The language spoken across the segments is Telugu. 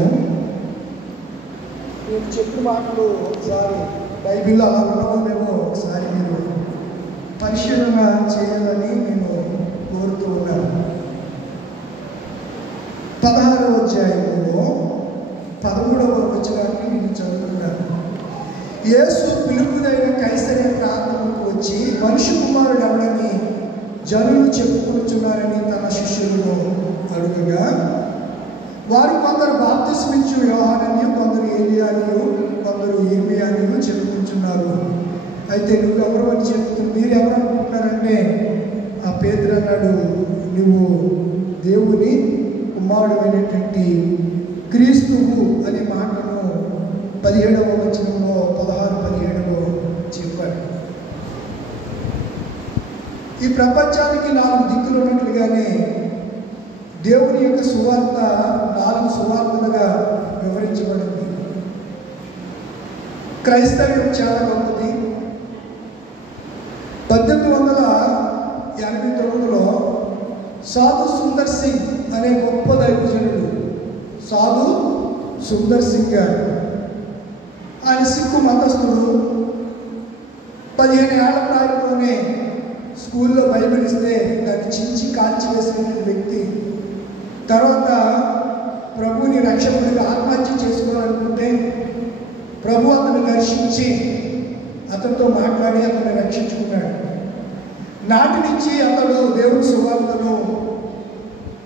నేను చెప్పిన మాటలు ఒకసారి బైబిల్లో అలా ఉండమేమో ఒకసారి మీరు పరిశీలన చేయాలని నేను కోరుతూ ఉన్నాను. 16వ అధ్యాయంలో 13వ వచనాన్ని నేను చదువుతున్నాను. యేసు పిలుపుదైన కైసరయ ప్రాంతంకు వచ్చి మనుష్య కుమారుడు ఎవడని జనులు చెప్పుకుంటున్నారని తన శిష్యులను అడుగగా, వారు కొందరు బాప్తిస్మిచ్చు యోహానని, కొందరు ఏలియాని, కొందరు యిర్మీయాని చెప్పుకుంటున్నారు. అయితే నువ్వెవరు అని చెప్తుంది, మీరు ఎవరు అనుకుంటున్నారంటే ఆ పేతురు అన్నాడు, నువ్వు దేవుని కుమారుడైనటువంటి క్రీస్తువు అనే మాటను 17వ వచనంలో 16-17లో చెప్పాడు. ఈ ప్రపంచానికి 4 దిక్కులు ఉన్నట్లుగానే దేవుని యొక్క సువార్త 4 సువార్తలుగా వివరించబడింది. క్రైస్తవ్యం చాలా గొప్పది. 1889లో సాధు సుందర్ సింగ్ అనే గొప్ప దైవజనుడు, సాధు సుందర్ సింగ్ గారు, ఆయన సిక్కు మతస్థుడు. 15 ఏళ్ల ప్రాయంలోనే స్కూల్లో బైబిల్ ఇస్తే దాన్ని చించి కాల్చి వేసినటువంటి వ్యక్తి. తర్వాత ప్రభుని రక్షకుడిగా ఆత్మహత్య చేసుకోవాలనుకుంటే ప్రభు అతను దర్శించి అతనితో మాట్లాడి అతన్ని రక్షించుకున్నాడు. నాటి నుంచి అతడు దేవుని సువార్తను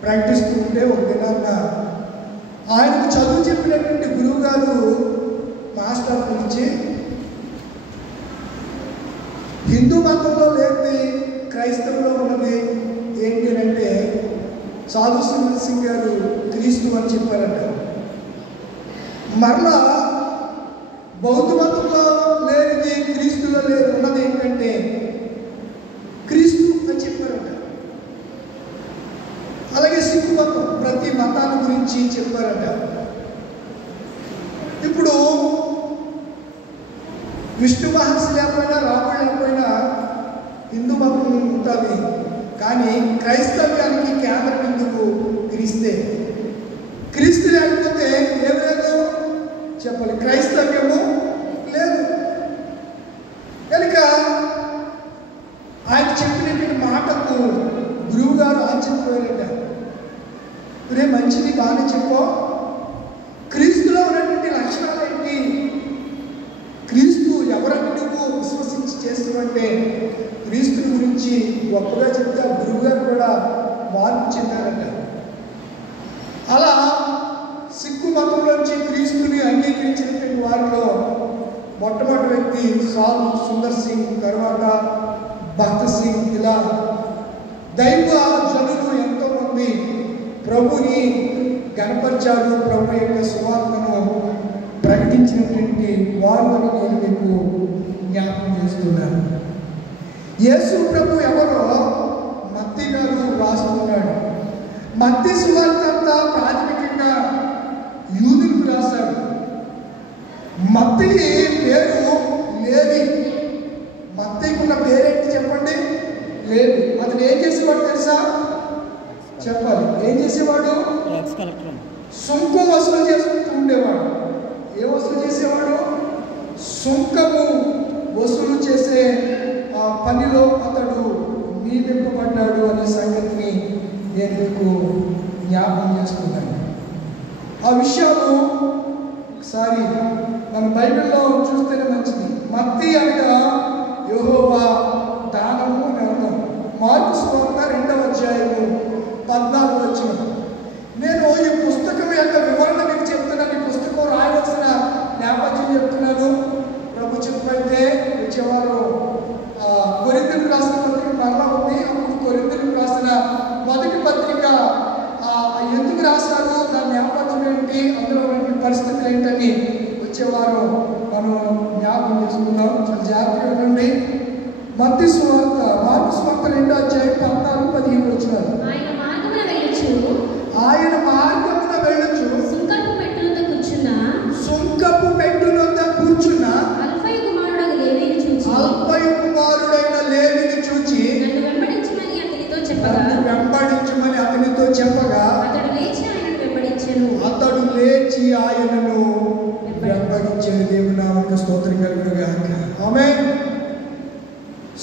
ప్రకటిస్తూ ఉంటే ఒక దినాన్న ఆయనకు చదువు చెప్పినటువంటి గురువు గారు మాస్టర్ పిలిచి, హిందూ మతంలో లేనిది క్రైస్తవులో ఉన్నది ఏంటి అంటే సాధు సుందర్ సింగ్ గారు క్రీస్తు అని చెప్పారంట. మరలా బౌద్ధ మతంలో లేనిది క్రీస్తులో ఉన్నది ఏంటంటే క్రీస్తు అని చెప్పారంట. అలాగే సిక్కు మతం ప్రతి మతాన్ని గురించి చెప్పారంట. ఇప్పుడు విష్ణు మహర్షి లేకపోయినా రాముడు లేకపోయినా హిందూ మతం ఉంటుంది, కానీ క్రైస్తవ్యానికి కేంద్ర బిందువు క్రీస్తే. క్రీస్తు లేకపోతే ఏం లేదు చెప్పాలి, క్రైస్తవ్యము లేదు. కనుక ఆయన చెప్పినటువంటి మాటకు గురువు గారు ఆశ్చర్యపోయారట. రే మంచిది బాగానే చెప్పు, క్రీస్తులో ఉన్నటువంటి లక్షణాలు ఏంటి, క్రీస్తు ఎవరని నువ్వు విశ్వసించి చేస్తున్నంటే క్రీస్తుని గురించి గొప్పగా చెప్తే ఆ గురువు గారు కూడా మార్పు చెందారంట. అలా సిక్కు మతంలోంచి క్రీస్తుని అంగీకరించినటువంటి వారిలో మొట్టమొదటి వ్యక్తి సాధు సుందర్ సింగ్, తర్వాత భక్త్ సింగ్. ఇలా దైవ జనులు ఎంతోమంది ప్రభుని గణపరిచారు, ప్రభు యొక్క సువార్తను ప్రకటించినటువంటి వారిని నేను మీకు జ్ఞాపకం చేస్తున్నాను. యేసు ప్రభు ఎవరో మత్తయి గారు రాస్తున్నాడు. మత్తయి సువార్త అంతా ప్రాథమికంగా యూదులకు రాశాడు. మత్తయి పేరు లేవి. మత్తయికి ఉన్న పేరేంటి చెప్పండి? లేవి. అతను ఏం చేసేవాడు తెలుసా? చెప్పాలి. ఏం చేసేవాడు? సుంకం వసూలు చేసుకుంటూ ఉండేవాడు. ఏ వసూలు చేసేవాడు? సుంకము వసూలు చేసే పనిలో అతడు నియమింపబడ్డాడు అనే సంగతిని నేను మీకు జ్ఞాపకం చేస్తున్నాను. ఆ విషయాలు ఒకసారి మన బైబిల్లో చూస్తేనే మంచిది. మత్తయి అనగా యెహోవా దానము అని అర్థం. మార్కు సువార్త 2వ అధ్యాయము 14వ వచనం. నేను ఈ పుస్తకం యొక్క వివరణ మీకు చెప్తున్నాను. ఈ పుస్తకం రాయవలసిన నేపథ్యం చెప్తున్నాను. ప్రభు చెప్పైతే వచ్చేవారు కొరింథీయులకు రాసిన పత్రిక మరలా ఉంది. అప్పుడు కొరింథీయులకు రాసిన మొదటి పత్రిక ఎందుకు రాశారు, దాని నేపథ్యం ఏంటి, అందులో ఉన్నటువంటి పరిస్థితులు ఏంటని వచ్చేవారు మనం జ్ఞాపకం చేసుకుందాం. చాలా జాగ్రత్తగా ఉండండి. మత్తయి సువార్త, మార్కు సువార్త 2వ అధ్యాయం 14-15 వచనాలు. ఆయన మార్గమున వెళ్ళుచు సుంకపు మెట్టు వద్ద కూర్చున్న అల్ఫయి కుమారుడైన లేవిని చూచి నన్ను వెంబడించమని అతనితో చెప్పగా అతడు లేచి ఆయనను వెంబడించిన దేవుని నామమునకు స్తోత్రం కలుగును గాక. ఆమేన్.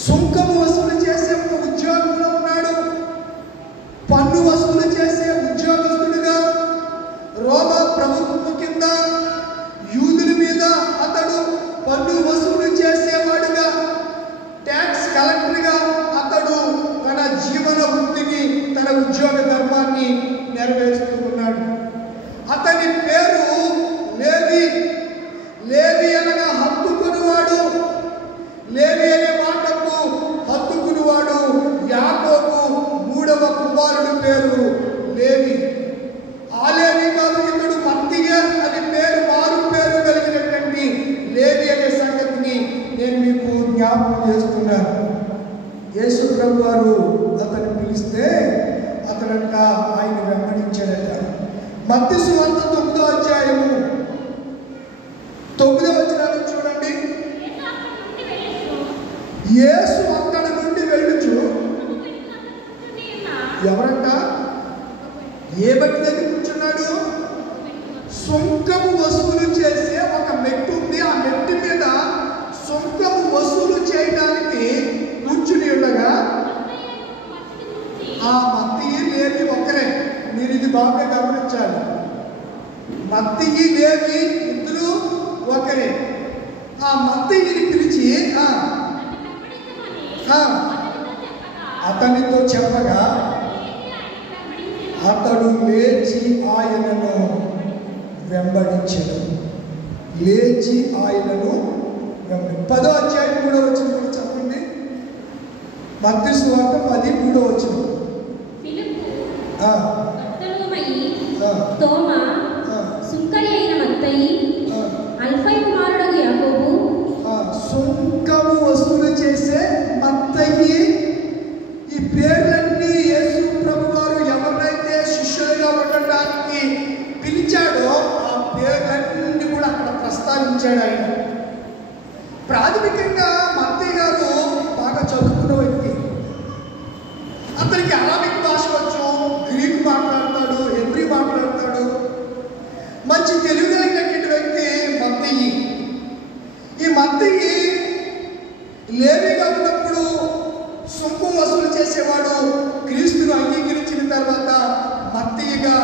సుంకము వసూలు చేసే ఒక ఉద్యోగంలో ఉన్నాడు. పన్ను వసూలు చేసే ఉద్యోగస్తుడుగా రోమా ప్రభుత్వం కింద యూదుల మీద అతడు పన్ను వసూలు చేసేవాడుగా, ట్యాక్స్ కలెక్టర్గా అతడు తన జీవన వృత్తిని, తన ఉద్యోగ ధర్మాన్ని నెరవేరుస్తూ ఉన్నాడు. అతని పేరు లేవి. లేవి అనగా హత్తుకునివాడు. లేవి అనే మాటకు హత్తుకునివాడు. యాకోబు 3వ కుమారుడి పేరు లేవి. ఆ లేవి కాదు, ఇతడు మత్తయి అనే పేరు, మారు పేరు కలిగినటువంటి లేవి అనే సంగతిని నేను మీకు జ్ఞాపకం చేస్తున్నాను. యేసు ప్రభు వారు అతను పిలిస్తే అతడంట ఆయన వెంబడించాడట. మత్తయి సువార్త 9వ అధ్యాయము 9వ వచనాన్ని చూడండి. యేసు అక్కడ నుండి వెళ్ళుచు ఎవరంట? ఏ బట్టి దగ్గర కూర్చున్నాడు? సుంకము వసూలు చేసే ఒక మెట్టు ఉంది. ఆ మెట్టు మీద సుంకము వసూలు చేయడానికి కూర్చుని ఉండగా ఆ మత్తయి లేవి ఒకరే. మీరు ఇది బాగా గమనించాలి. మత్తయి లేవి ఇద్దరు ఒకరే. ఆ మత్తయిని పిలిచి అతనితో చెప్పగా అతడు లేచి ఆయనను వెంబడించెను. లేచి ఆయనను 10వ అధ్యాయం 3వ వచనం కూడా చెప్పండి. మత్తయి సువార్త 10:3వ వచనం. తోమా, సుంకరి అయిన మత్తయి, అల్ఫై కుమారుడు యాకోబు. సుంకము వసూలు చేసే మత్తయి. ఈ పేర్లన్నీ యేసు ప్రభు వారు ఎవరినైతే శిష్యులుగా ఉండడానికి పిలిచాడో ఆ పేర్లన్నీ కూడా అక్కడ ప్రస్తావించాడు ఆయన. ప్రాథమికంగా మత్తయి గారు బాగా చదువుకున్న వ్యక్తి. అతనికి అరాబిక్ భాష వచ్చు, గ్రీకు మాట్లాడతాడు, హెబ్రీ మాట్లాడతాడు. మంచి తెలుగు కలిగినటువంటి వ్యక్తి మత్తయి. ఈ మత్తయి లేవిగా ఉన్నప్పుడు సుంకం వసూలు చేసేవాడు. క్రీస్తును అంగీకరించిన తర్వాత మత్తయిగా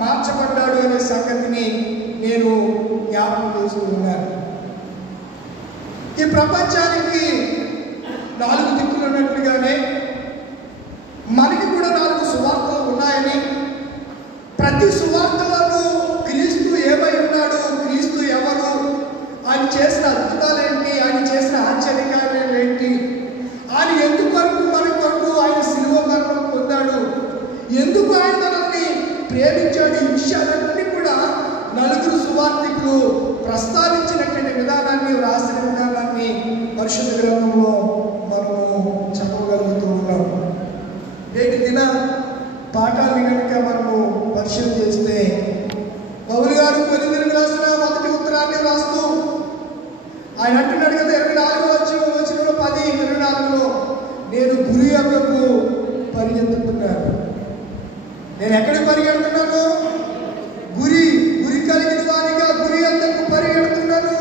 మార్చబడ్డాడు అనే సంగతిని నేను జ్ఞాపకం చేస్తూ ఉన్నాను. ఈ ప్రపంచానికి 4 దిక్కులు ఉన్నట్లుగానే మనకి కూడా 4 సువార్తలు ఉన్నాయని, ప్రతి సువార్తలోనూ క్రీస్తు ఏమై ఉన్నాడు, క్రీస్తు ఎవరు, ఆయన చేసిన అద్భుతాలు ఏంటి, ఆయన చేసిన ఆశ్చర్యకార్యాలు ఏంటి, ఆయన ఎందుకొరకు మన కొరకు ఆయన శిలువ మరణం పొందాడు, ఎందుకు ఆయన మనల్ని ప్రేమించాడు, ఈ విషయాలన్నీ కూడా 4 సువార్తికులు ప్రస్తావించినటువంటి విధానాన్ని, రాసిన విధానాన్ని పరిశుద్ధ గ్రంథంలో మనము చెప్పగలుగుతూ ఉన్నాం. నేటి దిన పాఠాన్ని కనుక మనము పరిశీలన చేస్తే పౌలు గారు కొరింథీయులకు రాసిన మొదటి ఉత్తరాన్ని రాస్తూ ఆయన అంటున్నాడు కదా, 24వ వచనంలో 10:24లో, నేను గురి యొక్కకు పరిగెత్తుతున్నాను. నేను ఎక్కడికి పరిగెడుతున్నాను? గురి కలిగిన వారిగా గురి యొక్కకు పరిగెడుతున్నాను.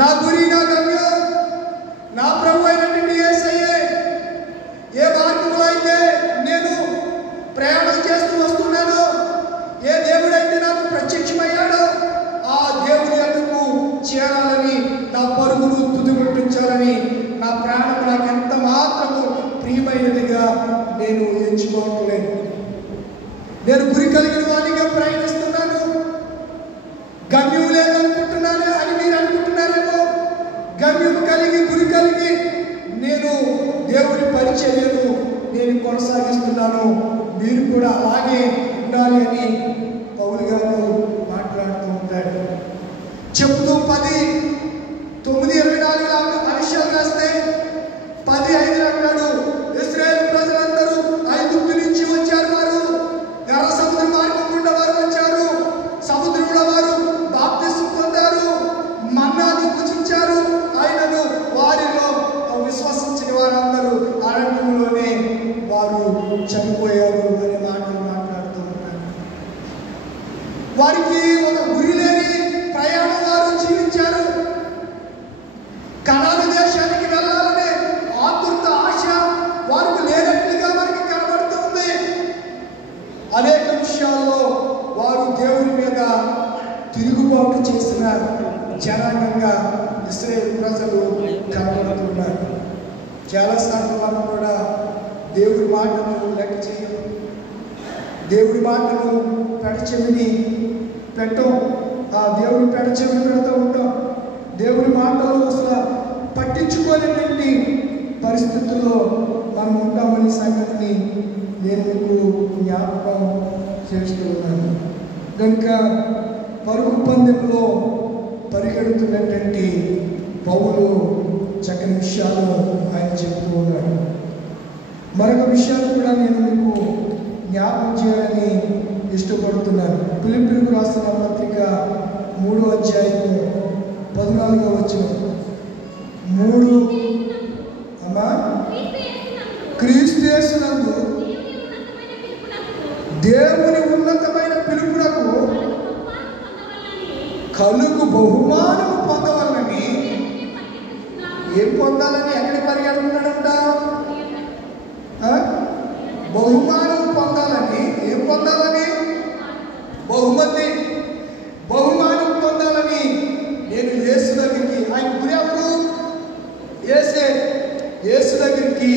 నా గురి, నా గమ్యం నా ప్రభు అయినటువంటి యేసయ్యే. ఏ మార్గంలో అయితే నేను ప్రయాణం చేస్తూ వస్తున్నానో, ఏ దేవుడైతే నాకు ప్రత్యక్షమయ్యాడో ఆ దేవుని యొద్దకు చేరాలని, నా పరుగును తుదిముట్టించాలని, నా ప్రాణం నాకు ఎంత మాత్రము ప్రియమైనదిగా నేను ఎంచుకోవట్లేదు. నేను గురి కలిగిన వాడిగా ప్రయాణిస్తున్నాను. గమ్యం లేదనుకుంటున్నాను అని మీరు అనుకుంటున్నారేమో. గమ్యం కలిగి, గురి కలిగి నేను దేవుని పరిచర్యను నేను కొనసాగిస్తున్నాను. మీరు కూడా అలాగే ఉండాలి అని పౌలు గారు మాట్లాడుతూ ఉంటాడు. చెబుతూ 10:9-24 ఆ విషయాలు రాస్తే 10:5 అంటాడు, ఇశ్రాయేలు ప్రజలందరూ ఐగుప్తు నుంచి వచ్చారు. వారు ఎర్ర సముద్ర మార్గం గుండా వారు వచ్చారు. సముద్రంలో వారు బాప్తిస్మం పొందారు, మన్నాను భుజించారు. ఆయనను వారిలో విశ్వసించిన వారందరూ అరణ్యంలోనే వారు చనిపోయారు అనే మాటలు మాట్లాడుతూ ఉన్నారు. వారికి వారికి ఒక గురి లేని ప్రయాణం వారు జీవించారు. కనాను దేశానికి వెళ్ళాలనే ఆతురత, ఆశ వారికి లేనట్లుగా మనకి కనబడుతుంది. అనేక విషయాల్లో వారు దేవుని మీద తిరుగుబాటు చేసిన జనాంగంగా ఇశ్రాయేలు ప్రజలు కనబడుతున్నారు. చాలాసార్లు మనం కూడా దేవుడి మాటను లెక్క చేయం, దేవుడి మాటను పెడచెవిని పెట్టం, ఆ దేవుడి పెడచెవిని పెడుతూ ఉంటాం. దేవుడి మాటలు అసలు పట్టించుకోలేటువంటి పరిస్థితుల్లో మనం ఉంటామనే సంగతిని నేను మీకు జ్ఞాపకం చేస్తూ ఉన్నాను. కనుక పరుగు పందెంలో పరిగెడుతున్నటువంటి పౌలు చక్కని విషయాలు ఆయన చెప్తూ ఉన్నాడు. మరొక విషయాన్ని కూడా నేను మీకు జ్ఞాపకం చేయాలని ఇష్టపడుతున్నాను. ఫిలిప్పీయులకు రాసిన పత్రిక 3వ అధ్యాయము 14వ వచనం. 3 అమ్మా, క్రీస్తు యేసునందు దేవుని ఉన్నతమైన పిలుపునకు కలుగు బహుమానము పొందవాలని. ఏం పొందాలని? ఎక్కడ పరిగెడుతున్నాడంట? బహుమానం పొందాలని. ఏం పొందాలని? బహుమతి, బహుమానం పొందాలని నేను యేసు దగ్గరికి, ఆయన గురి ఎవరు? యేసు దగ్గరికి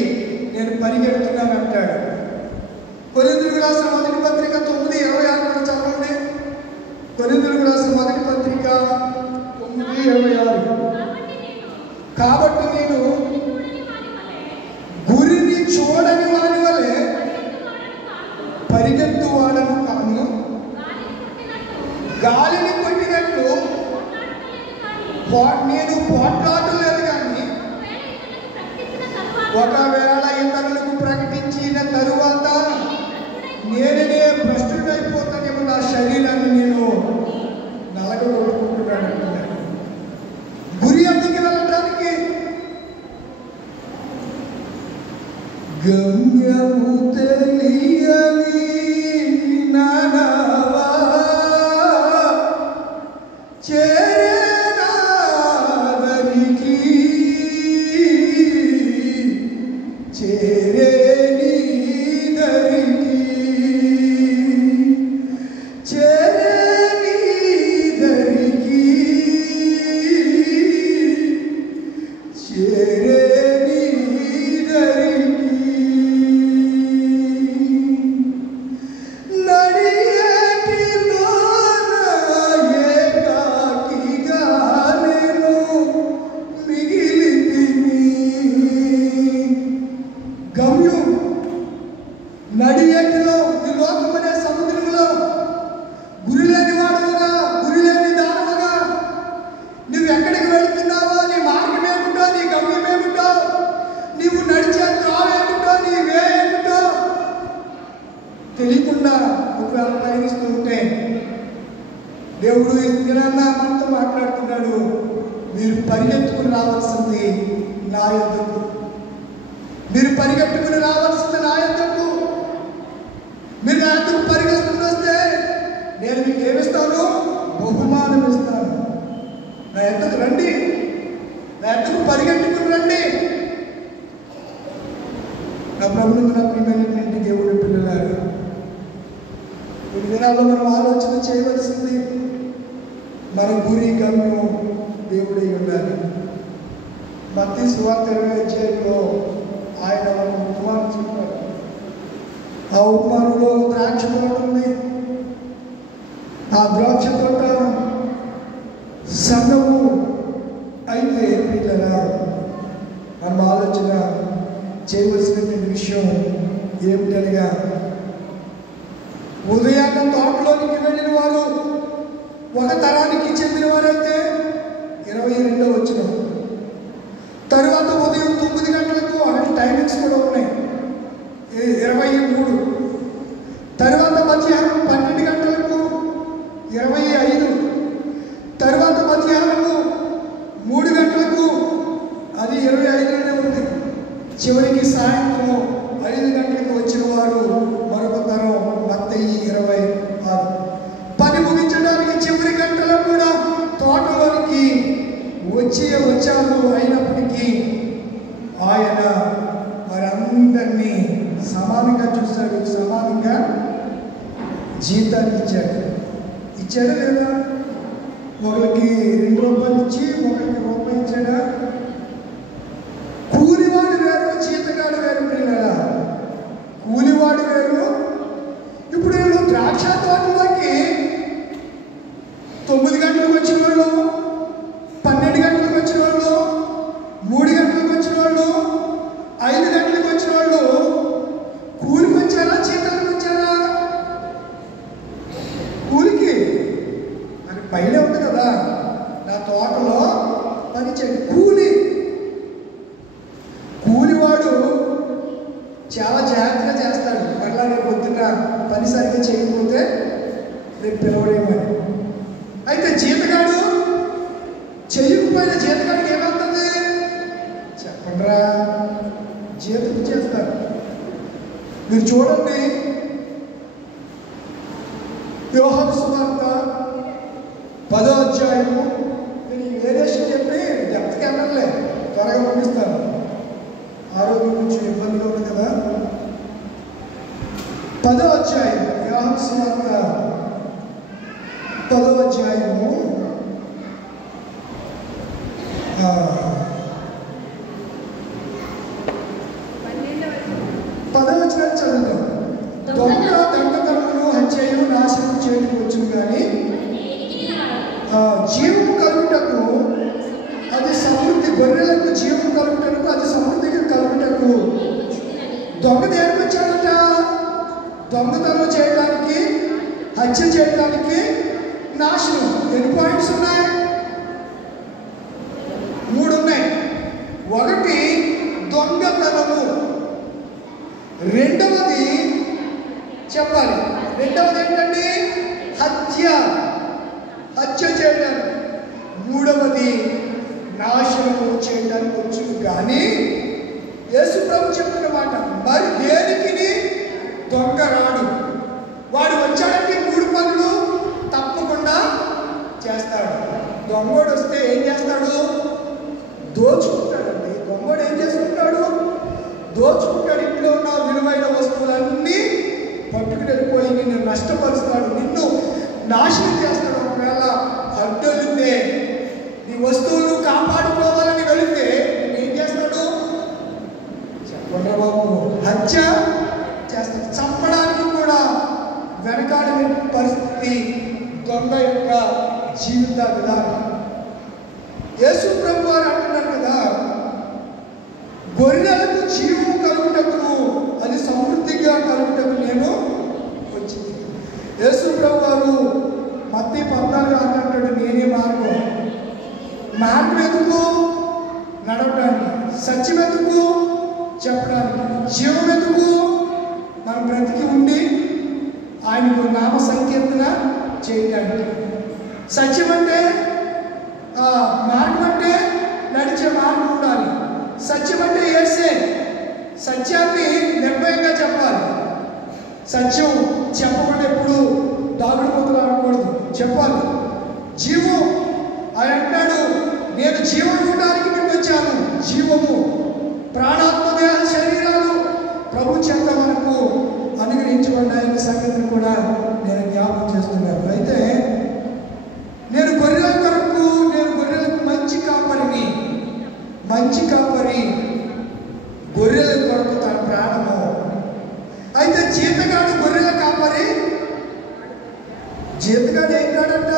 నేను పరిగెడుతున్నాను అంటాడు. కొరింథీయులకు రాసిన మొదటి పత్రిక 9:26 చదవండి. కొరింథీయులకు రాసిన మొదటి పత్రిక 9:26. కాబట్టి నేను గురిని చూడని వాని వలె పరిగెత్తువాడను కాను, గాలిని కొట్టినట్లు నేను పోట్లాడలేదు. కానీ ఒకవేళ ఇతరులకు ప్రకటించిన తరువాత నేనే భ్రష్టుడైపోతానేమో, నా శరీరాన్ని నేను నలగొట్టుకుంటున్నాను. గురి అందుకు వెళ్ళడానికి గమ్యము తెలియని నానవా చేరేనాదరికి, చేరేని దరికి, చేరేని దరికి, చేరేని దరికి. నడియేటిలోన ఏకాకిగా నేను మిగిలితిని. గమ్యం నడియేటిలో, ఈ లోకమనే సముద్రంలో గురి లేని వాడుగా, గురి లేని దానవుగా నువ్వు ఎక్కడికి వెళుతున్నావో, నీ మార్గం ఏమిటో, నీ గమ్యం ఏమిటో, నీవు నడిచే త్రోవ ఏమిటో, నీ వే ఏమిటో తెలియకుండా ఒకవేళ ప్రయాణిస్తూ ఉంటే దేవుడు ఈ దినాన్న మనతో మాట్లాడుతున్నాడు. మీరు పరిగెత్తుకుని రావాల్సింది నా యొద్దకు, మీరు పరిగెత్తుకుని రావాల్సింది నా యొద్దకు. మీరు నా యొద్దకు పరిగెత్తుకుని వస్తే నేను మీకు ఏమిస్తాను? బహుమానం ఇస్తాను. నా యొద్దకు రండి, నా యొద్దకు పరిగెత్తుకుని రండి. నా ప్రభువును, నా ప్రియమైనటువంటి దేవుడు పిల్లలారా, ఈ దినాల్లో మనం ఆలోచన చేయవలసింది మన గురి, గమ్యం దేవుడై ఉండాలి. మత్తయి సువార్త 20వ అధ్యాయంలో ఆయన ఒక ఉపమానం చెప్పారు. ఆ ఉపమానంలో ద్రాక్ష తోట ఉంది. ఆ ద్రాక్ష తోట సన్నము అయితే పిల్లరా, మనం ఆలోచన చేయవలసినటువంటి విషయం ఏమిటనగా, ఉదయాన్నే తోటలోనికి వెళ్ళిన వారు ఒక తరానికి చెందిన వారైతే 22వ వచనం. తరువాత ఉదయం 9 గంటలకు, అక్కడ టైమింగ్స్ కూడా ఉన్నాయి, 23. తర్వాత మధ్యాహ్నం 12 గంటలకు 25. తర్వాత మధ్యాహ్నము 3 గంటలకు, అది 25లోనే ఉంది. చివరికి సాయంత్రం 5 గంటలకు వచ్చిన వారు మరొక తరం, మత్తయి 26. పని ముగించడానికి ఇచ్చాడా లేదా? ఒకరికి 2 రూపాయలు ఇచ్చి ఒకరికి రూపాయి ఇచ్చాడా? కూలివాడు వేరు, జీతగాడు వేరు ప్రియులారా. కూలివాడు వేరు. ఇప్పుడు వీళ్ళు ద్రాక్ష తోటలోకి 9 గంటలకు వచ్చిన వాళ్ళు, 12 గంటలకు వచ్చిన వాళ్ళు, 3 గంటలకు వచ్చిన వాళ్ళు, 5 గంటలకు వచ్చిన వాళ్ళు కూలికి వచ్చారా, జీతానికి వచ్చారా? కూలికి. మరి పైన ఉంది కదా, నా తోటలో పని చేయండి. కూలివాడు చాలా జాగ్రత్తగా చేస్తాడు. మళ్ళా రేపు పొద్దున్న పని సరిగ్గా చేయకపోతే రేపు పిలవడేమని. అయితే జీతగాడు చేయకపోయిన జీతగాడికి ఏమవుతుంది చెప్పండిరా? జీతం చేస్తాడు. మీరు చూడండి, యోహాను సువార్త 10వ అధ్యాయము. నేను ఈ వేరియేషన్ చెప్పి డెప్త్కి వెళ్ళలే, త్వరగా పంపిస్తాను. ఆరోగ్యం కొంచెం ఇబ్బందిగా ఉంది కదా. 10వ అధ్యాయం యోహాను సువార్త 10వ అధ్యాయము 10వ వచనం చదువుతాం. దొంగతనమును హత్యయు నాశనం చేయడానికి వచ్చును కానీ జీవము కలుగుటకు అది సమృద్ధి, గొర్రెలకు జీవము కలుగుటకు అది సమృద్ధికి కలుగుటకు. దొంగ దేనికి వచ్చాడట? దొంగతనం చేయడానికి, హత్య చేయడానికి, నాశనం. ఎన్ని పాయింట్స్ ఉన్నాయి? 3 ఉన్నాయి. ఒకటి దొంగతనము, రెండవది చెప్పాలి, రెండవది ఏంటండి? హత్య చేయడానికి, మూడవది నాశనము చేయడానికి వచ్చును కానీ యేసు ప్రభు చెప్తున్న మాట, మరి దేనికి దొంగ రాడు. వాడు వచ్చాడంటే 3 పనులు తప్పకుండా చేస్తాడు. దొంగోడు వస్తే ఏం చేస్తాడు? దోచుకుంటాడండి. దొంగోడు ఏం చేసుకుంటాడు? దోచుకుంటాడు. ఇంట్లో ఉన్న విలువైన వస్తువులన్నీ పట్టుకుని వెళ్ళిపోయి నిన్ను నష్టపరుస్తాడు, నిన్ను నాశనం చేస్తాడు. ఒకవేళ అడ్డొలితే, నీ వస్తువులు కాపాడుకోవాలని వెళితే ఏం చేస్తాడు చెప్పండి బాబు? హత్య చేస్తాడు. చంపడానికి కూడా వెనకాడని పరిస్థితి దొంగ యొక్క జీవిత విధానం. యేసు ప్రభు వారు అంటున్నారు కదా, గొర్రెలకు జీవము కలుగుటకు అది సమృద్ధిగా కలుగుటకు నేను వచ్చింది. యేసు ప్రభు వారు మత్తయి 14 అంటాడు, నేనే మార్గం. మార్గం ఎందుకు? నడవడానికి. సత్యం ఎందుకు? చెప్పడానికి. జీవం ఎందుకు? మనం బ్రతికి ఉండి ఆయనకు నామ సంకీర్తన చేయడానికి. సత్యం అంటే మార్గం అంటే నడిచే మార్గం ఉండాలి. సత్యం అంటే యేసే. సత్యాన్ని నిర్భయంగా చెప్పాలి. సత్యం చెప్పకుండా ఎప్పుడు దాగుడు మూతలు అనకూడదు, చెప్పాలి. జీవం ఆయన అంటాడు, నేను జీవం ఇవ్వడానికి మీకు వచ్చాను. జీవము, ప్రాణాత్మ దేహ శరీరాలు ప్రభు చేత మనకు అనుగ్రహించబడ్డాయని సంగతిని కూడా నేను జ్ఞాపకం చేస్తున్నాను. అయితే నేను గొర్రెల కొరకు, నేను గొర్రెలకు మంచి కాపరిని. మంచి కాపరి గొర్రెల కొరకు తన ప్రాణము. అయితే జీతగాడు గొర్రెల కాపరి. జీతగాడు ఏం కాడంట?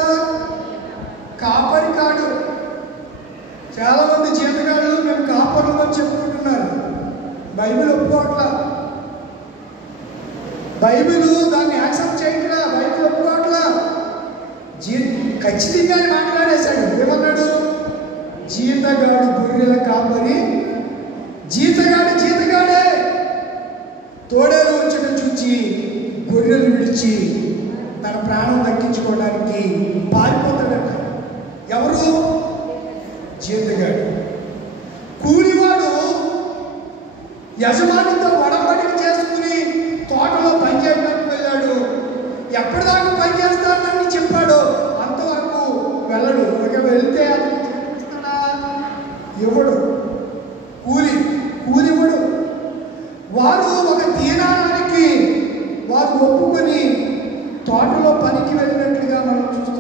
కాపరి కాడు. చాలా మంది జీతగాళ్ళు మేము కాపరులు అని చెప్పుకుంటున్నారు. బైబిల్ ఒప్పుకోవట్లా. బైబిల్ దాన్ని యాక్సెప్ట్ చేయట్లా. బైబిల్ ఒప్పుకోవట్లా. ఖచ్చితంగా మాట్లాడేశాడు. ఏమన్నాడు? జీతగాడు గొర్రెల కాపరి. జీతగాడే తోడేలు వచ్చడం చూచి గొర్రెలు విడిచి తన ప్రాణం దక్కించుకోవడానికి పారిపోతాడట. ఎవరు? జీతగాడు. కూలివాడు యజమానితో ఒడంబడిక చేసుకుని తోటలో పనిచేయడానికి వెళ్ళాడు. ఎప్పటిదాకా పని చేస్తానని చెప్పాడు, అంతవరకు వెళ్ళడు. ఇక వెళ్తే అతను చేపిస్తాడా? ఇవ్వడు. కూలివ్వడు. వారు ఒక తీరానికి వారు ఒప్పుకొని తోటలో పనికి వెళ్ళినట్లుగా మనం చూస్తాం.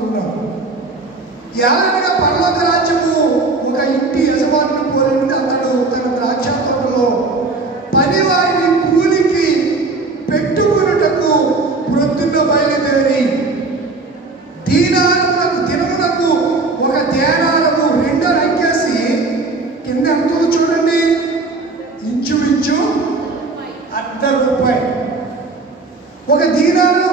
ఏలనగా పరలోక రాజ్యము ఒక ఇంటి యజమానిని పోలినది. అతడు తన ద్రాక్ష తోటలో పనివారిని కూలికి పెట్టుకున్నటకు ప్రొద్దున్న బయలుదేరి దినమునకు ఒక దేనారము రెండో రంకేసి కింద ఎంతో చూడండి, ఇంచుమించు ₹1.50. ఒక దీనారు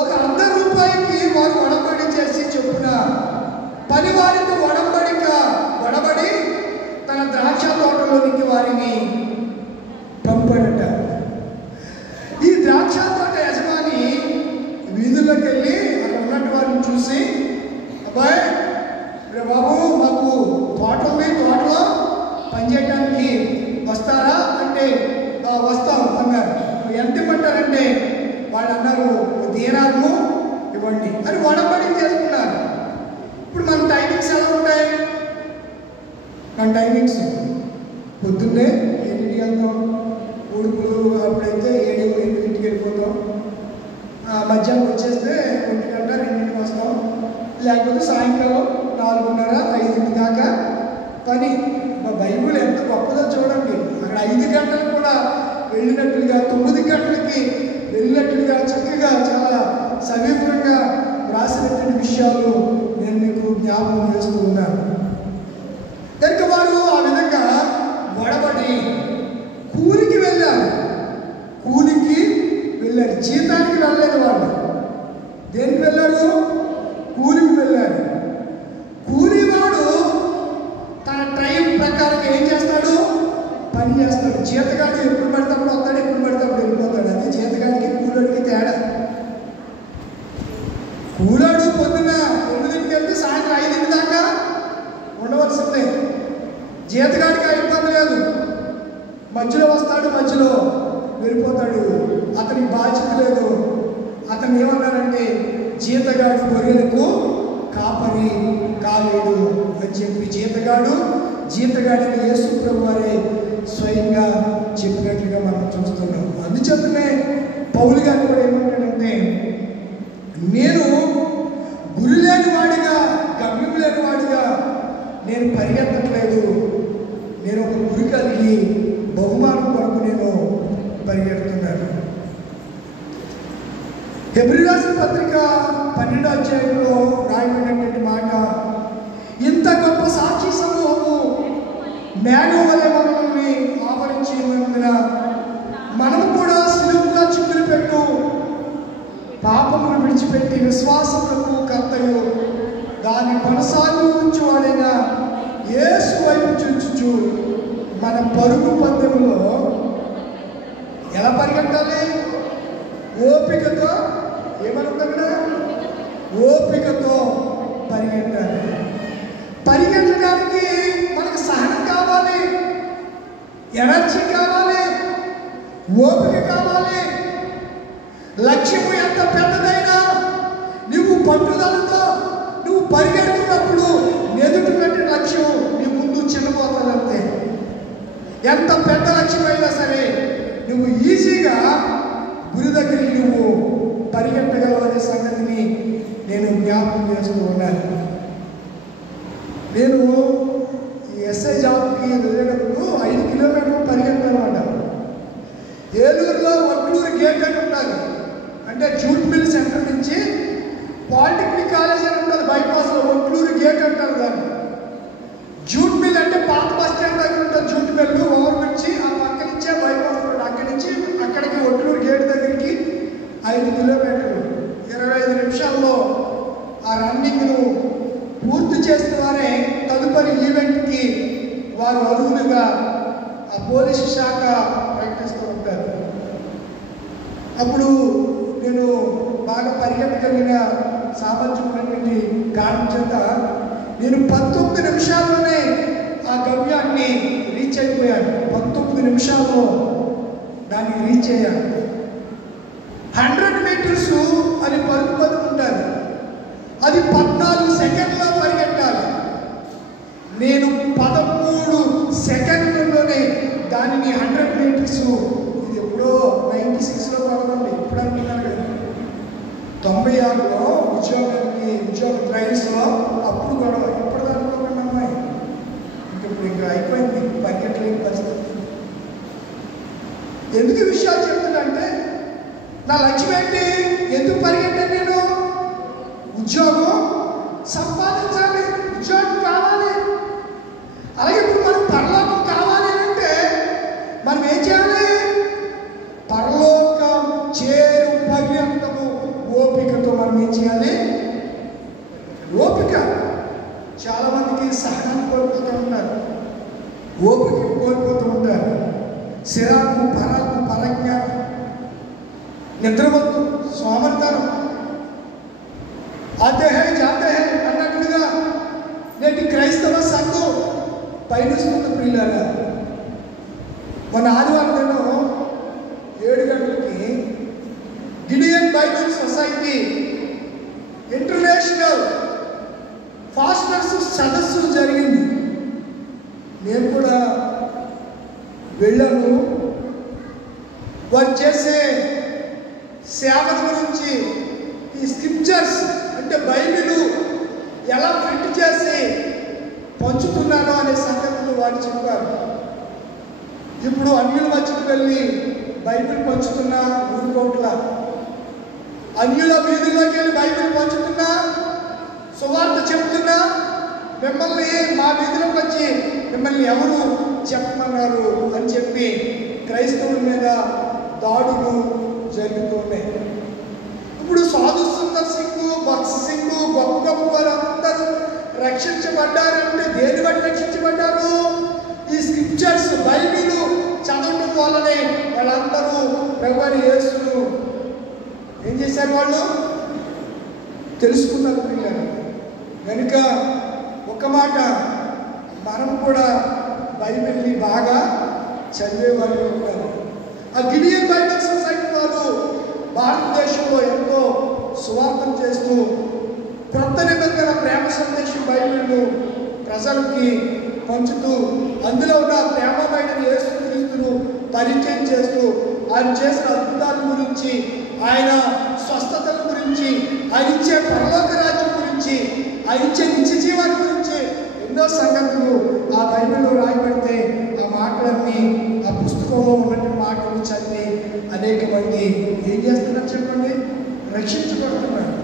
ఒక ₹1.50 వారు ఒడంబడి చేసి చెప్పున పనివారితో ఒడబడి తన ద్రాక్ష తోటలోనికి వారిని పంపడట. ఈ ద్రాక్ష తోట యజమాని వీధుల్లోకి వెళ్ళి అక్కడ ఉన్నట్టు వారిని చూసి, అబ్బాయి బాబు మాకు తోట ఉంది, తోటలో పనిచేయడానికి వస్తారా అంటే వస్తాం అన్నారు. ఎంత ఇవ్వమంటారంటే వాళ్ళు అన్నారు దీనాలు ఇవ్వండి అని ఒడంబడి చేసుకున్నారు. ఇప్పుడు మన టైమింగ్స్ ఎలా ఉంటాయి? మన టైమింగ్స్ పొద్దున్నే 8కి వెళ్తాం, ఉడుపులు అప్పుడైతే 7-8కి వెళ్ళిపోతాం, మధ్యాహ్నం వచ్చేస్తే 1 గంట 2కి వస్తాం, లేకపోతే సాయంకాలం 4:30-5 దాకా పని. బైబిల్ ఎంత గొప్పదో చూడండి. అక్కడ 5 గంటలు కూడా వెళ్ళినట్లుగా 9 గంటలకి వెళ్ళినట్లుగా చక్కగా చాలా సమీపంగా రాసినటువంటి విషయాలు నేను మీకు జ్ఞాపకం చేస్తూ ఉన్నాను. కనుక వారు ఆ విధంగా ఒడబడి కూలికి వెళ్ళారు. జీతానికి వెళ్ళలేదు వాళ్ళు. దేనికి వెళ్ళాడు? కూలికి వెళ్ళాడు. కూలివాడు తన టైం ప్రకారం ఏం చేస్తాడు? పని చేస్తాడు. జీతగాడు ఎప్పుడు పడితేప్పుడు వస్తాడు, ఎప్పుడు పడితేప్పుడు వెళ్ళిపోతాడు. అది జీతగాడికి కూలోడికి తేడా. కూలాడు పొద్దున్న 9కి వెళ్తే సాయంత్రం 5 దాకా ఉండవలసిందే. జీతగాడికి అయిపోతుంది లేదు, మధ్యలో వస్తాడు, మధ్యలో వెళ్ళిపోతాడు. అతనికి బాధ్యత లేదు. అతను ఏమన్నారంటే జీతగాడు గొర్రెలకు కాపరి కాలేడు అని చెప్పి జీతగాడిని యేసు ప్రభు వారే స్వయంగా చెప్పినట్లుగా మనం చూస్తున్నాం. అందుచేతనే పౌలు గారు కూడా ఏమంటాడంటే, నేను గురి లేని వాడిగా, గమ్యం లేని వాడిగా నేను పరిగెత్తట్లేదు. నేను ఒక గురి కలిగి బహుమానం కొరకు నేను పరిగెడుతున్నాను. హెబ్రీ రాసిన పత్రిక 12వ అధ్యాయంలో రాయబడినటువంటి మాట, ఇంత గొప్ప సాక్షి సమూహము మేఘం వలె మనల్ని ఆవరించి ఉన్నందున మనం కూడా సులువుగా చిక్కులు పెట్టు పాపమును విడిచిపెట్టి విశ్వాసములకు కర్తయు దాన్ని కొనసాగించువాడైన యేసు వైపు చూచుచు మన పరుగు పందెములో ఎలా పరిగెట్టాలి? ఓపికతో. ఏమనుకుంటున్నా? ఓపికతో పరిగెట్టాలి. పరిగెత్తడానికి మనకు సహనం కావాలి, ఎనర్జీ కావాలి, ఓపిక కావాలి. లక్ష్యము ఎంత పెద్దదైనా నువ్వు పట్టుదలతో నువ్వు పరిగెడుతున్నప్పుడు ఎదుటినటువంటి లక్ష్యం నీ ముందు చిన్నపోతాదంతే. ఎంత పెద్ద లక్ష్యమైనా సరే నువ్వు ఈజీగా గురి దగ్గరికి నువ్వు పరిగెట్టగలవు అనే సంగతిని నేను జ్ఞాపకం చేస్తూ ఉన్నాను. నేను ఈ ఎస్ఐ జాబ్కి వెళ్ళేటప్పుడు 5 కిలోమీటర్లు పరిగెత్తాను అన్నమాట. ఏలూరులో వడ్లూరు గేట్ అని ఉంటుంది, అంటే జూట్ మిల్ సెంటర్ నుంచి పాలిటెక్నిక్ కాలేజ్ అని ఉంటుంది బైపాస్లో, వడ్లూరు గేట్ అంటారు దాన్ని. జూట్ మిల్ అంటే పాత బస్ స్టాండ్ దగ్గర ఉంటుంది జూట్ మిల్. ఓవర్ నుంచి ఆ పక్క నుంచే బైపాస్ రోడ్, అక్కడి నుంచి అక్కడికి వడ్లూరు గేట్ దగ్గరికి 5 కిలోమీటర్లు 25 నిమిషాల్లో ఆ రన్నింగ్ను పూర్తి చేసిన వారే తదుపరి ఈవెంట్కి వారు అర్హులుగా ఆ పోలీసు శాఖ ప్రకటిస్తూ ఉంటారు. అప్పుడు నేను బాగా పరిగెత్తగలిగిన సామర్థ్యం ఉన్నటువంటి కారణం చేత నేను 19 నిమిషాల్లోనే ఆ గమ్యాన్ని రీచ్ అయిపోయాను. 19 నిమిషాల్లో దాన్ని రీచ్ అయ్యాను. 100 మీటర్స్ అని పరుగు పదుకుంటారు, అది 14 సెకండ్లో పరిగెట్టాలి. నేను 13 సెకండ్లలోనే దానిని 100 మీటర్స్, ఇది ఎప్పుడో 96లో పడదండి, ఇప్పుడు అనుకున్నాను కదా, 96లో ఉద్యోగ ట్రైన్స్లో ఆ ఎందుకు ఈ విషయాలు చెప్తున్నా నా లక్ష్యం ఏంటి? ఎందుకు పరిగెట్టాను నేను? ఉద్యోగం సంపాదించాలి, ఉద్యోగం కావాలి. అలాగే ఇప్పుడు మనకు పరలోకం కావాలి అంటే మనం ఏం చేయాలి? పరలోకం చేరు పర్యంతము ఓపికతో మనం ఏం చేయాలి? ఓపిక. చాలా మందికి సహనాన్ని కోల్పోతూ ఉంటారు, ఓపిక కోల్పోతూ ఉంటారు. శిరాకు, పరాకు, పరజ్ఞానం, నిద్రవద్దు, సోమర్తనం, ఆదేహే జాతేహే అన్నట్టుగా నేటి క్రైస్తవ సంఘం పయనిస్తున్న ప్రియులారా. మన ఆదివారం నేను 7 గంటలకి Gideon Bible society international pastors సదస్సు జరిగింది. నేను కూడా వెళ్ళాను. వారు చేసే సేవల గురించి, ఈ స్క్రిప్చర్స్ అంటే బైబిల్ ఎలా ప్రింట్ చేసి పంచుతున్నానో అనే సంగతులు వారు చెప్పారు. ఇప్పుడు అన్యుల మధ్యకు వెళ్ళి బైబిల్ పంచుతున్నా, ఊరుకోట్ల అన్యుల వీధుల్లోకి వెళ్ళి బైబిల్ పంచుతున్నా, సువార్త చెప్తున్నా, మిమ్మల్ని మా వీధిలోకి వచ్చి మిమ్మల్ని ఎవరు చెప్పమన్నారు అని చెప్పి క్రైస్తవుల మీద దాడులు జరుగుతున్నాయి. ఇప్పుడు సాధు సుందర్ సింగ్, భక్త్ సింగ్, గొప్ప గొప్ప వారందరూ రక్షించబడ్డారంటే దేని బట్టి రక్షించబడ్డారు? ఈ స్క్రిప్చర్స్ బైబిల్ చదవడం వల్లనే వాళ్ళందరూ ప్రభువైన యేసును ఏం చేశారు? వాళ్ళు తెలుసుకున్నారు పిల్లలు. కనుక ఒక మాట, మనం కూడా బైబిల్ని బాగా చదివేవాళ్ళు ఉంటారు. ఆ గిడియన్ బైబిల్ సొసైటీ వారు భారతదేశంలో ఎంతో సువార్తం చేస్తూ క్రొత్త నిబంధన ప్రేమ సందేశం బైబిల్ను ప్రజలకి పంచుతూ అందులో ఉన్న ప్రేమమైన యేసుక్రీస్తును పరిచయం చేస్తూ ఆయన చేసిన అద్భుతాల గురించి, ఆయన స్వస్థతల గురించి, ఆయన ఇచ్చే పరలోక రాజ్యం గురించి, ఆయన ఇచ్చే నిత్య జీవాన్ని గురించి ఎన్నో సంగతులు ఆ బైబిల్లో రాయబడితే ఆ మాటలన్నీ, ఆ పుస్తకంలో ఉన్నటువంటి మాటలు చదివి అనేక మంది ఏం చేస్తున్నారు చెప్పండి? రక్షించబడుతున్నారు.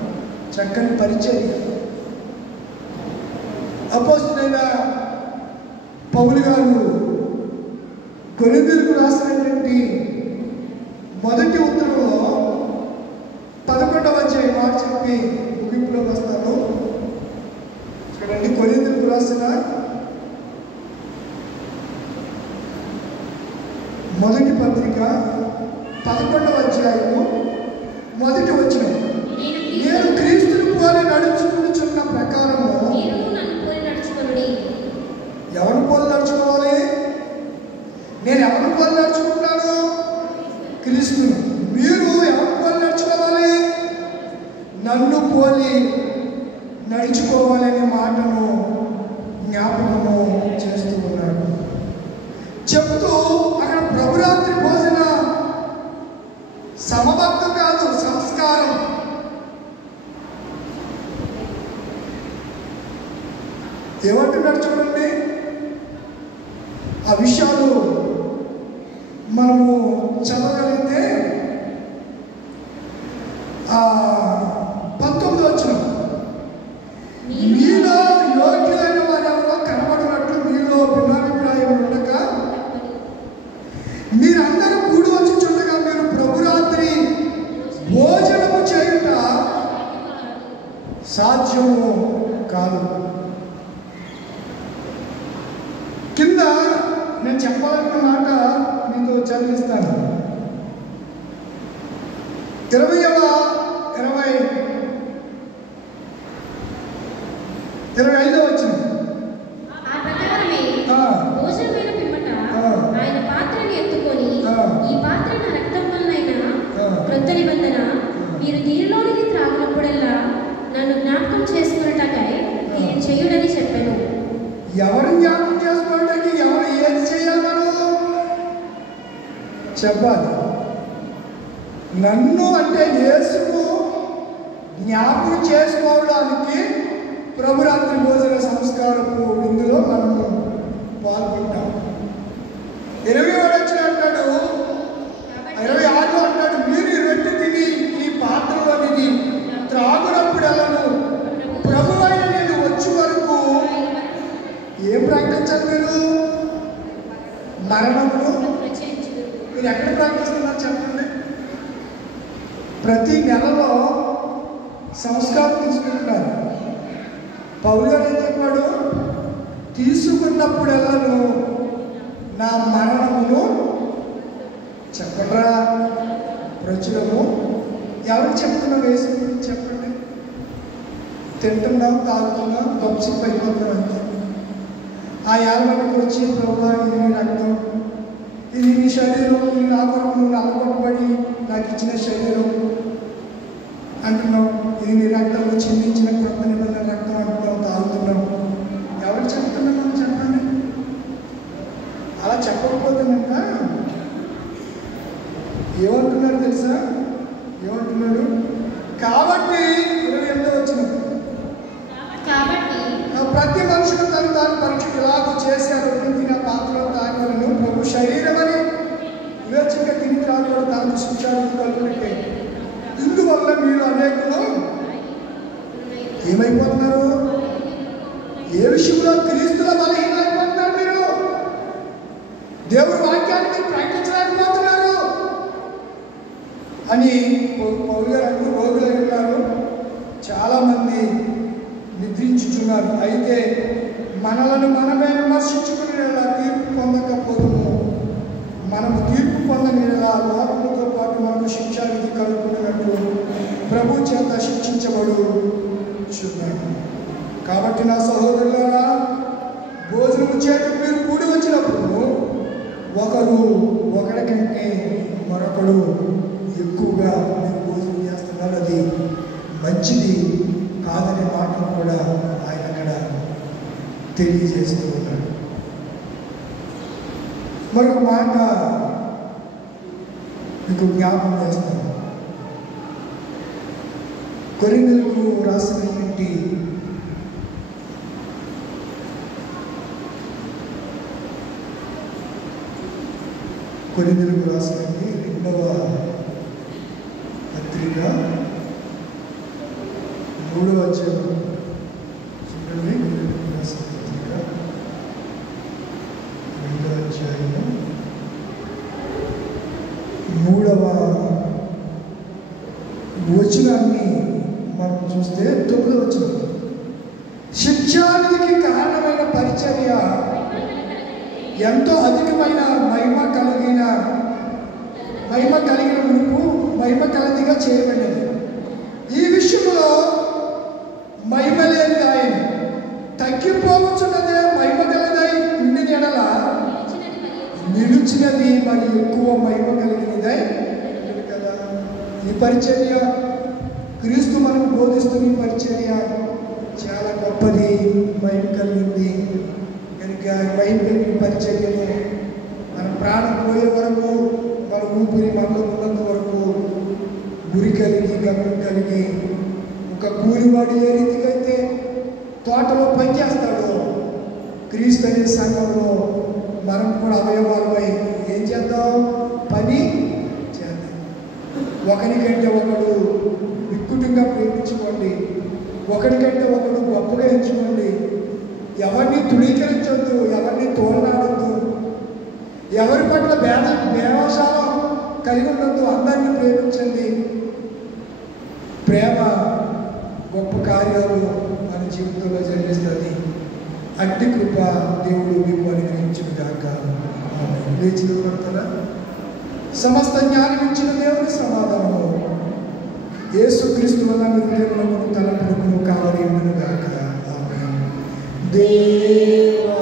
చక్కని పరిచర్య. అపోస్తలుడైన పౌలు గారు కొరింథీయులకు రాసినటువంటి మొదటి ఉత్తరంలో 11వ అధ్యాయం మాట చెప్పి ముగింపులోకి వస్తాను. చూడండి, కొరింథీయులకు రాసిన మొదటి పత్రిక 11వ అధ్యాయము మొదటి వచనం. నేను క్రీస్తుని పోలి నడుచుకుంటున్న ప్రకారము ఎవరిని పోలి నడుచుకోవాలి? నేను ఎవరిని పోలి నడుచుకుంటున్నాను? క్రీస్తుని. మీరు ఎవరిని పోలి నడుచుకోవాలి? నన్ను పోలి నడుచుకోవాలనే మాటను జ్ఞాపకము చేస్తూ ఉన్నాడు. చెబుతూ అక్కడ ప్రభురాత్రి భోజన సమభక్తం కాదు, సంస్కారం. ఏమంటున్నాడు చూడండి. ఆ విషయాలు మనము చదవగలిగితే 19వ వచనం, మీలో యోగ్యులైన వారెవరో కనబడినట్లు మీలో భిన్నాభిప్రాయం ఉండక మీరందరూ కూడి వచ్చి చుండగా మీరు ప్రభురాత్రి భోజనము చేయుట సాధ్యము కాదు. కింద నేను చెప్పాలన్న మాట మీతో చదివిస్తాను. 25వ వచనం. ఆ ప్రకారమే భోజనమైన పిమ్మట ఆయన పాత్రను ఎత్తుకొని, ఈ పాత్ర నా రక్తం వలనైన క్రొత్త నిబంధన, మీరు దీనిలోనికి త్రాగినప్పుడల్లా నన్ను జ్ఞాపకం చేసుకున్నటకై దీన్ని చేయుడని చెప్పాను. ఎవరు జ్ఞాపకం చేసుకోవడానికి ఎవరు ఏది చేయాలను చెప్పాలి. నన్ను అంటే యేసును జ్ఞాపకం చేసుకోవడానికి ప్రభురాత్రి భోజన సంస్కారపు విందులో మనము పాల్గొంటాం. 20వ వచనం అంటాడు, మరణమును మీరు ఎక్కడ ప్రకటిస్తున్నారు చెప్పండి. ప్రతి నెలలో సంస్కారం తీసుకుంటున్నారు. పౌలు గారు ఏం చెప్పాడు? తీసుకున్నప్పుడెల్లా నా మరణమును చెప్పరా ప్రచురము. ఎవరికి చెప్తున్నాం? వేసి చెప్పండి. తింటున్నాం, తాగుతున్నాం, గొప్పసిప్ అయిపోతున్నాం అంతే. ఆ యాలకి వచ్చి ప్రభు ఇది నీ రక్తం, ఇది నీ శరీరం, నా కొరకు నువ్వు నల్లగొట్టబడి నాకు ఇచ్చిన శరీరం అంటున్నాం. ఇది నీ రక్తంలో చిందించిన కొత్త నిబంధన రక్తం అంటున్నాం, తాగుతున్నాం. ఎవరు చెప్తున్నాం చెప్పండి. అలా చెప్పకపోతేనంట ఏమంటున్నాడు తెలుసా? ఏమంటున్నాడు? కాబట్టి 28 వచ్చిన ప్రతి మనుషులు తను తాను పరీక్ష ఇలాగ చేశారు. తిన పాత్రలో తాగలను ప్రభు శరీరం అని వివేచనగా తిని త్రాగడం తనకు శిక్షాలు కలుగుతుంటే ఇందువల్ల మీరు అనేకులు ఏమైపోతున్నారు? ఏ విషయంలో? క్రీస్తుల బలహీనమైపోతున్నారు. మీరు దేవుడి వాక్యాన్ని మీరు ప్రకటించలేకపోతున్నారు అని పౌలు గారు రోగులు ఉన్నారు. చాలామంది నిద్రించుచున్నారు. అయితే మనలను మనమే విమర్శించుకునేలా తీర్పు పొందకపోదుము. మనము తీర్పు పొందనేలా లోకముతో పాటు మనకు శిక్షా విధి కలుగుతున్నట్లు ప్రభు చేత శిక్షించబడుచున్నాడు. కాబట్టి నా సహోదరులారా, భోజనము చేయడం మీరు కూడి వచ్చినప్పుడు ఒకరి కంటే మరొకడు ఎక్కువగా మీరు భోజనం చేస్తున్నారు. అది మంచిది కాదనే మాటను కూడా ఆయన అక్కడ తెలియజేస్తూ ఉన్నాడు. మరొక మాట మీకు జ్ఞాపకం చేస్తాను. కొరింథీయులకు రాసినటువంటి కొరింథీయులకు రాసినటువంటి 2వ పత్రిక 3వ అధ్యాయం చూడండి. కొరింథీయులకు రాసిన పత్రిక 2వ అధ్యాయము 3వ వచనాన్ని మనం చూస్తే 9వ వచనం, శిక్షానికి కారణమైన పరిచర్య ఎంతో అధికమైన మహిమ కలిగిన మునుపు మహిమ కలదిగా చేయబడినది. ఈ విషయంలో మహిమ లేనిది ఆయన తగ్గిపోవచ్చున్నదే మహిమ కలదై ఉండిన ఎడల నిలిచినది మరి ఎక్కువ మహిమ కలిగినదై కదా. ఈ పరిచర్య క్రీస్తు మనకు బోధిస్తున్న ఈ పరిచర్య చాలా గొప్పది, మహిమ కలిగింది. కనుక మహిమ కలిగిన పరిచర్యను మన ప్రాణం పోయే వరకు, మన ఊపిరి మనలో ఉన్నంత వరకు గురి కలిగి గమనం కలిగి, ఒక కూలివాడు ఏ రీతిగా అయితే తోటలో పనిచేస్తాడో క్రీస్తు అనే సంఘంలో మనం కూడా అవయవాలపై ఏం చేద్దాం? పని చేద్దాం. ఒకరికంటే ఒకడు విక్కుటిగా ప్రేమించుకోండి, ఒకరికంటే ఒకడు గొప్పగా ఎంచుకోండి. ఎవరిని తృణీకరించొద్దు, ఎవరిని తోలనాడద్దు, ఎవరి పట్ల భేషాలం కలిగి ఉండొద్దు. అందరినీ ప్రేమించండి. ప్రేమ గొప్ప కార్యాలు మన జీవితంలో జరిగిస్తుంది. అట్టి కృప దేవుడు మీకు అనుగ్రహించుగాక. లేచి పడతారా? సమస్త జ్ఞానం ఇచ్చిన దేవుని సమాధానము యేసుక్రీస్తు వల్ల నిర్ణయములను తలపుడుకును కావాలి గాక. దేవా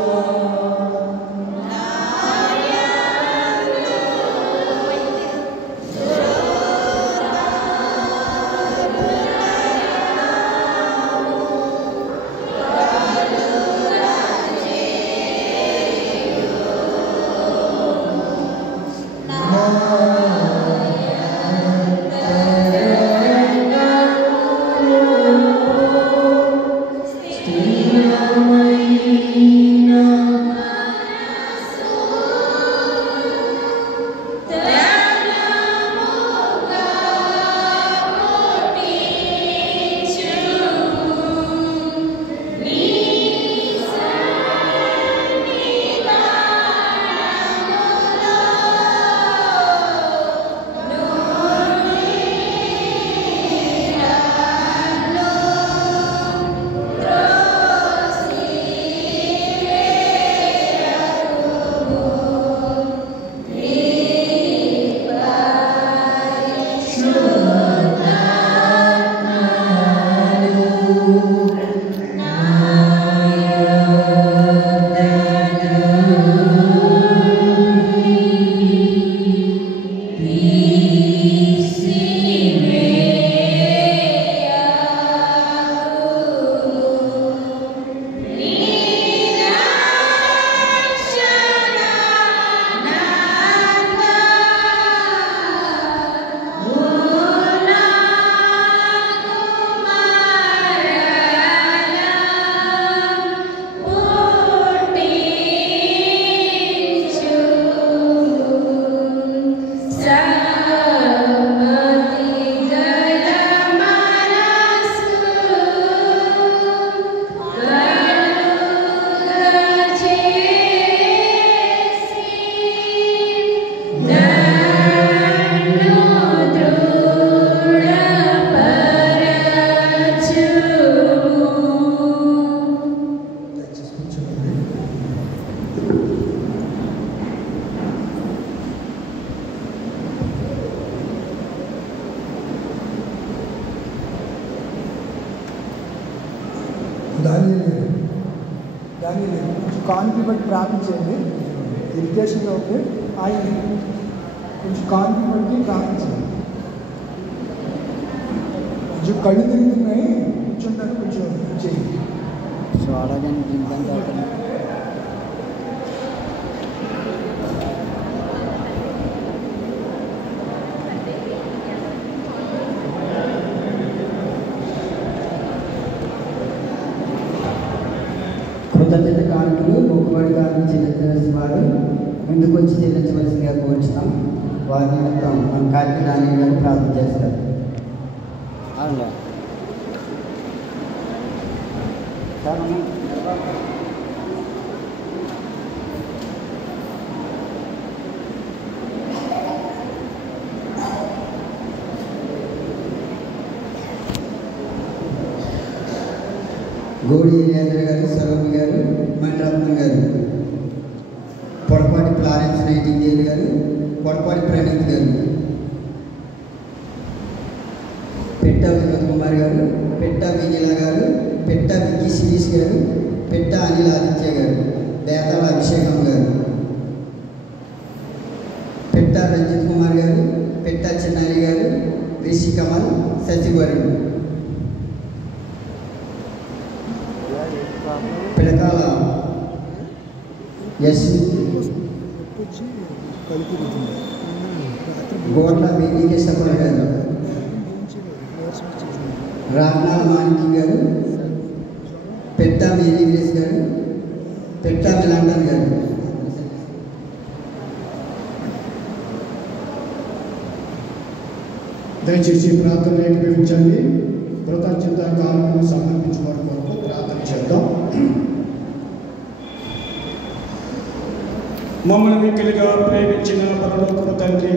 Stay దాని కాన్ఫీ బట్టి ప్రార్థించండి. ఇరిటేషన్గా ఉంటే ఆయన కొంచెం కాన్ఫీ బట్టి ప్రార్థించండి. కొంచెం కళ్ళు తిరుగుతున్నాయి, కూర్చుంటాను, కొంచెం చేయండి. కృతజ్ఞత కానుకలు మొక్కుబడి కానుకలు చెల్లించవలసిన వారు ముందుకు వచ్చి చెల్లించవలసిందిగా కోరుచున్నాం. వారి నిమిత్తం మన కార్తీక నాని గారు ప్రార్థన చేస్తారు. గోడి వీరేంద్ర గారు, సరోమి గారు, మణిరత్నం గారు, పొడపాటి ఫ్లారెన్స్ నైటింగేల్ గారు, పొడపాటి ప్రణీత్ గారు, పెట్ట వినోద్ కుమార్ గారు, పెట్ట విజయల గారు, పెట్ట విక్కీ శిరీష్ గారు, పెట్ట అనిల్ ఆదిత్య గారు, బేతాళ అభిషేకం గారు, పెట్ట రంజిత్ కుమార్ గారు, పెట్ట చిన్నారి గారు, రిషి కమల్, శశివరుణ్, పిడకాల ఎస్ గోట్ల వెంకటేశ్వర గారు, రాజ్నాల మాణిక్య గారు, పెట్ట మేరీగ్రేస్ గారు, పెట్ట మిలాండన్ గారు. దయచేసి ప్రార్థన ఏకీభవించండి. కృతజ్ఞత కానుకలు సమర్పించిన వారి కొరకు ప్రార్థన చేద్దాం. మమ్మల్ని మిక్కిలిగా ప్రేమించిన పరలోకపు తండ్రి,